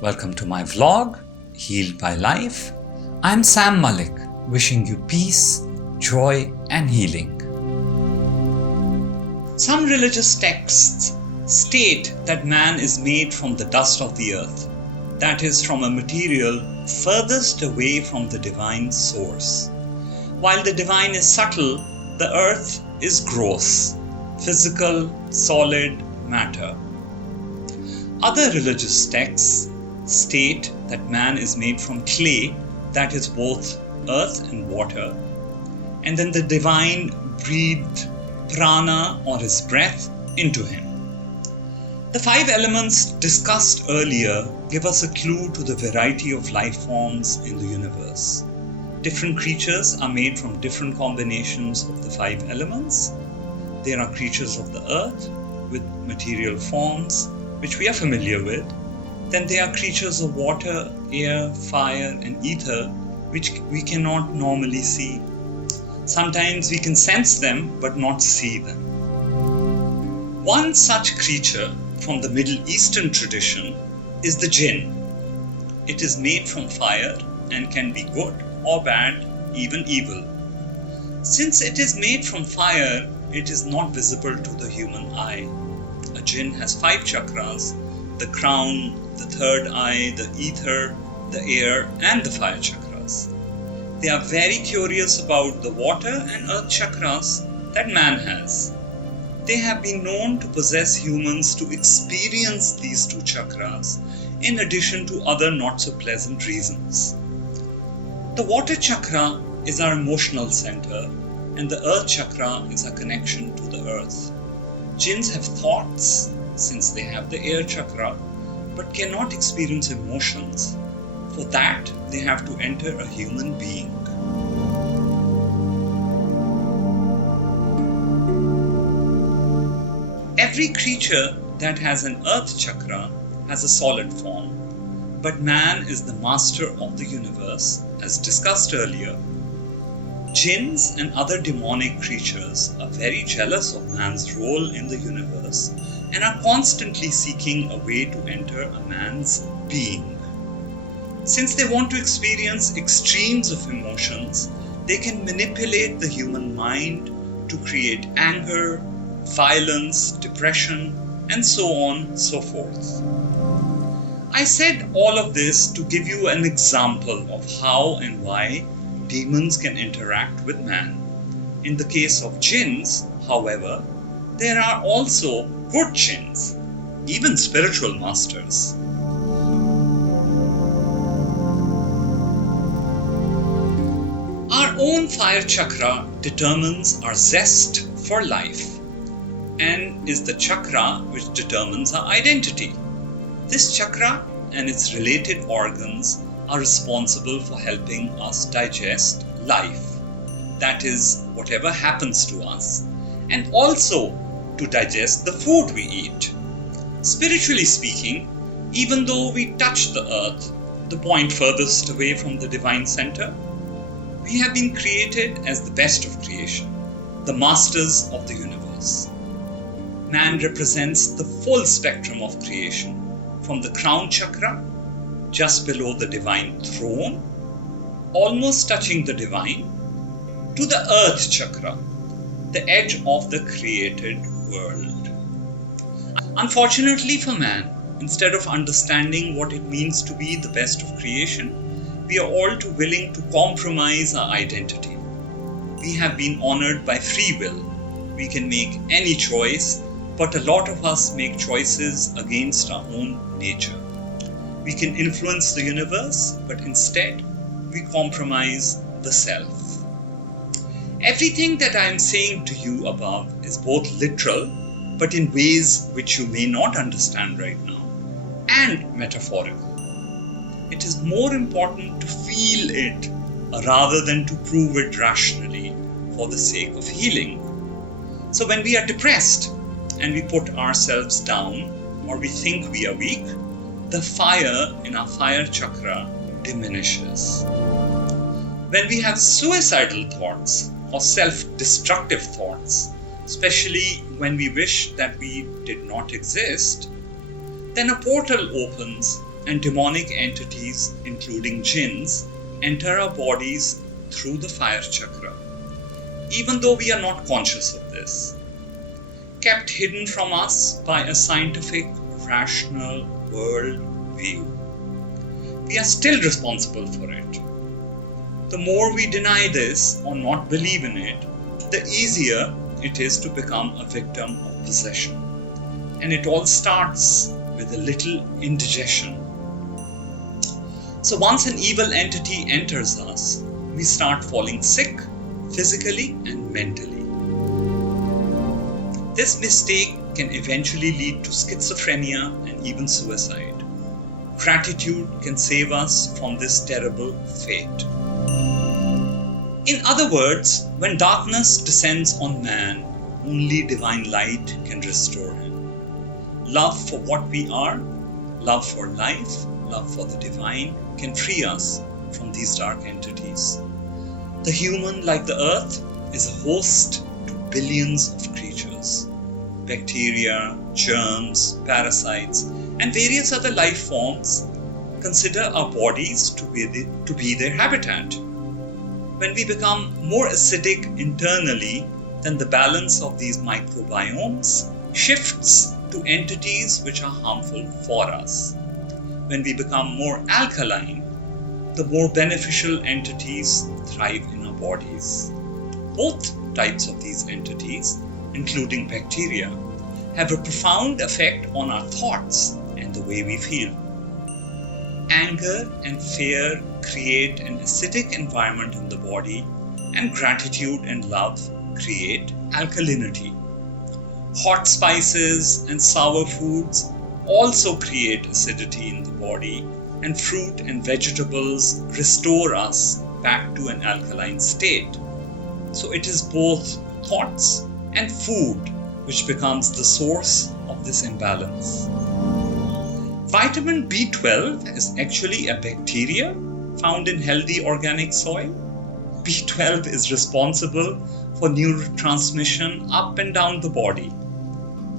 Welcome to my vlog, Healed by Life. I'm Sam Malik, wishing you peace, joy, and healing. Some religious texts state that man is made from the dust of the earth, that is, from a material furthest away from the divine source. While the divine is subtle, the earth is gross, physical, solid matter. Other religious texts state that man is made from clay, that is both earth and water, and then the divine breathed prana or his breath into him. The 5 elements discussed earlier give us a clue to the variety of life forms in the universe. Different creatures are made from different combinations of the 5 elements. There are creatures of the earth with material forms, which we are familiar with. Then there are creatures of water, air, fire, and ether, which we cannot normally see. Sometimes we can sense them, but not see them. One such creature from the Middle Eastern tradition is the jinn. It is made from fire and can be good or bad, even evil. Since it is made from fire, it is not visible to the human eye. A jinn has 5 chakras: the crown, the third eye, the ether, the air, and the fire chakras. They are very curious about the water and earth chakras that man has. They have been known to possess humans to experience these 2 chakras, in addition to other not so pleasant reasons. The water chakra is our emotional center, and the earth chakra is our connection to the earth. Jinns have thoughts, since they have the air chakra, but cannot experience emotions. For that, they have to enter a human being. Every creature that has an earth chakra has a solid form, but man is the master of the universe, as discussed earlier. Jinns and other demonic creatures are very jealous of man's role in the universe and are constantly seeking a way to enter a man's being. Since they want to experience extremes of emotions, they can manipulate the human mind to create anger, violence, depression, and so on, so forth. I said all of this to give you an example of how and why demons can interact with man. In the case of jinns, however, there are also good jinns, even spiritual masters. Our own fire chakra determines our zest for life and is the chakra which determines our identity. This chakra and its related organs are responsible for helping us digest life, that is, whatever happens to us, and also to digest the food we eat. Spiritually speaking, even though we touch the earth, the point furthest away from the divine center, we have been created as the best of creation, the masters of the universe. Man represents the full spectrum of creation, from the crown chakra, just below the divine throne, almost touching the divine, to the earth chakra, the edge of the created world. Unfortunately for man, instead of understanding what it means to be the best of creation, we are all too willing to compromise our identity. We have been honored by free will. We can make any choice, but a lot of us make choices against our own nature. We can influence the universe, but instead we compromise the self. Everything that I am saying to you above is both literal, but in ways which you may not understand right now, and metaphorical. It is more important to feel it rather than to prove it rationally for the sake of healing. So when we are depressed and we put ourselves down or we think we are weak, the fire in our fire chakra diminishes. When we have suicidal thoughts or self-destructive thoughts, especially when we wish that we did not exist, then a portal opens and demonic entities, including jinns, enter our bodies through the fire chakra, even though we are not conscious of this, kept hidden from us by a scientific, rational world view. We are still responsible for it. The more we deny this or not believe in it, the easier it is to become a victim of possession. And it all starts with a little indigestion. So once an evil entity enters us, we start falling sick, physically and mentally. This mistake can eventually lead to schizophrenia and even suicide. Gratitude can save us from this terrible fate. In other words, when darkness descends on man, only divine light can restore him. Love for what we are, love for life, love for the divine can free us from these dark entities. The human, like the earth, is a host to billions of creatures. Bacteria, germs, parasites, and various other life forms consider our bodies to be their habitat. When we become more acidic internally, then the balance of these microbiomes shifts to entities which are harmful for us. When we become more alkaline, the more beneficial entities thrive in our bodies. Both types of these entities, including bacteria, have a profound effect on our thoughts and the way we feel. Anger and fear create an acidic environment in the body, and gratitude and love create alkalinity. Hot spices and sour foods also create acidity in the body, and fruit and vegetables restore us back to an alkaline state. So it is both thoughts and food which becomes the source of this imbalance. Vitamin B12 is actually a bacteria found in healthy organic soil. B12 is responsible for neurotransmission up and down the body.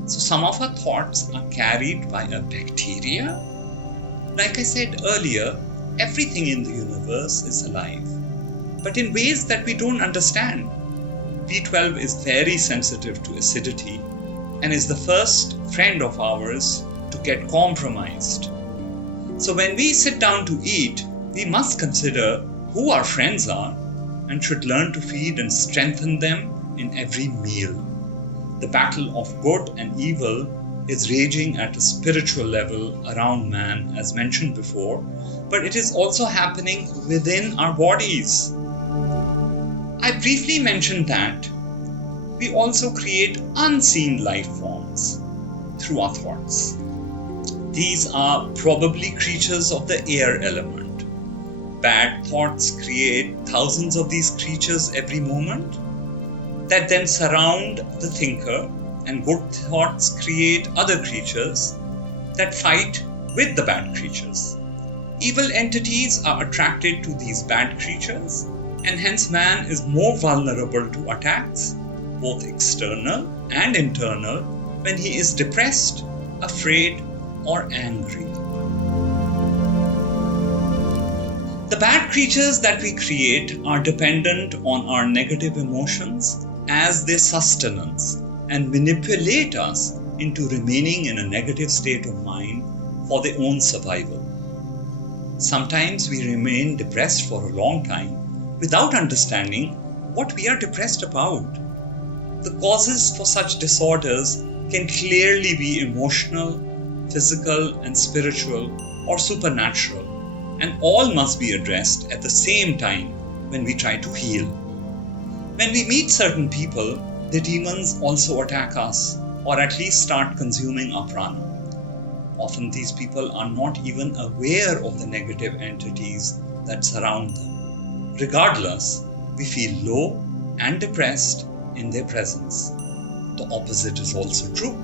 So some of our thoughts are carried by a bacteria. Like I said earlier, everything in the universe is alive, but in ways that we don't understand. B12 is very sensitive to acidity and is the first friend of ours to get compromised. So when we sit down to eat, we must consider who our friends are and should learn to feed and strengthen them in every meal. The battle of good and evil is raging at a spiritual level around man, as mentioned before, but it is also happening within our bodies. I briefly mentioned that we also create unseen life forms through our thoughts. These are probably creatures of the air element. Bad thoughts create thousands of these creatures every moment that then surround the thinker, and good thoughts create other creatures that fight with the bad creatures. Evil entities are attracted to these bad creatures, and hence man is more vulnerable to attacks, both external and internal, when he is depressed, afraid, or angry. The bad creatures that we create are dependent on our negative emotions as their sustenance and manipulate us into remaining in a negative state of mind for their own survival. Sometimes we remain depressed for a long time without understanding what we are depressed about. The causes for such disorders can clearly be emotional, physical and spiritual, or supernatural, and all must be addressed at the same time when we try to heal. When we meet certain people, the demons also attack us, or at least start consuming our prana. Often these people are not even aware of the negative entities that surround them. Regardless, we feel low and depressed in their presence. The opposite is also true.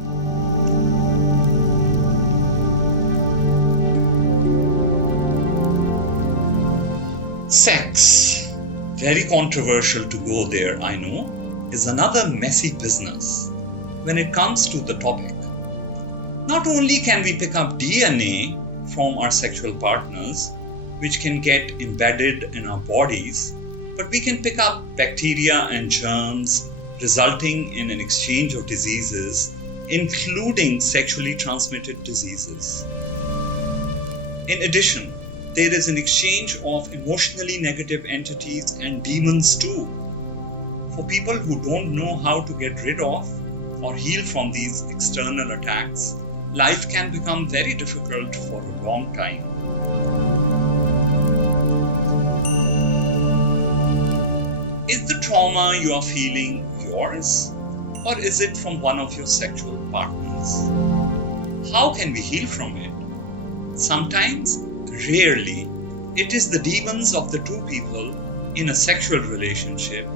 Sex, very controversial to go there, I know, is another messy business when it comes to the topic. Not only can we pick up DNA from our sexual partners, which can get embedded in our bodies, but we can pick up bacteria and germs, resulting in an exchange of diseases, including sexually transmitted diseases. In addition, there is an exchange of emotionally negative entities and demons too. For people who don't know how to get rid of or heal from these external attacks, life can become very difficult for a long time. Is the trauma you are feeling yours, or is it from one of your sexual partners? How can we heal from it? Sometimes, rarely, it is the demons of the two people in a sexual relationship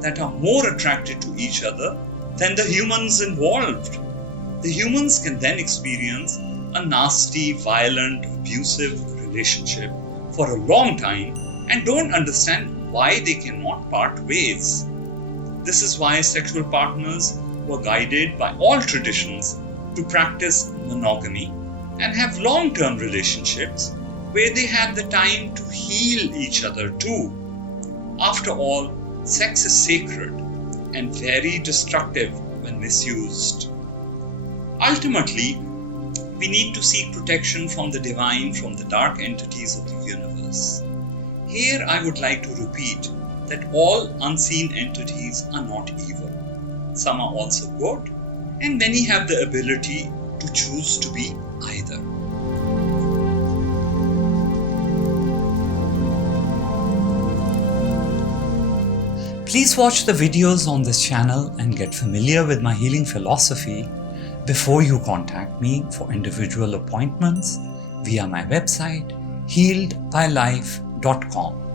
that are more attracted to each other than the humans involved. The humans can then experience a nasty, violent, abusive relationship for a long time and don't understand why they cannot part ways. This is why sexual partners were guided by all traditions to practice monogamy and have long-term relationships where they have the time to heal each other too. After all, sex is sacred and very destructive when misused. Ultimately, we need to seek protection from the divine from the dark entities of the universe. Here I would like to repeat that all unseen entities are not evil. Some are also good, and many have the ability to choose to be either. Please watch the videos on this channel and get familiar with my healing philosophy before you contact me for individual appointments via my website healedbylife.com.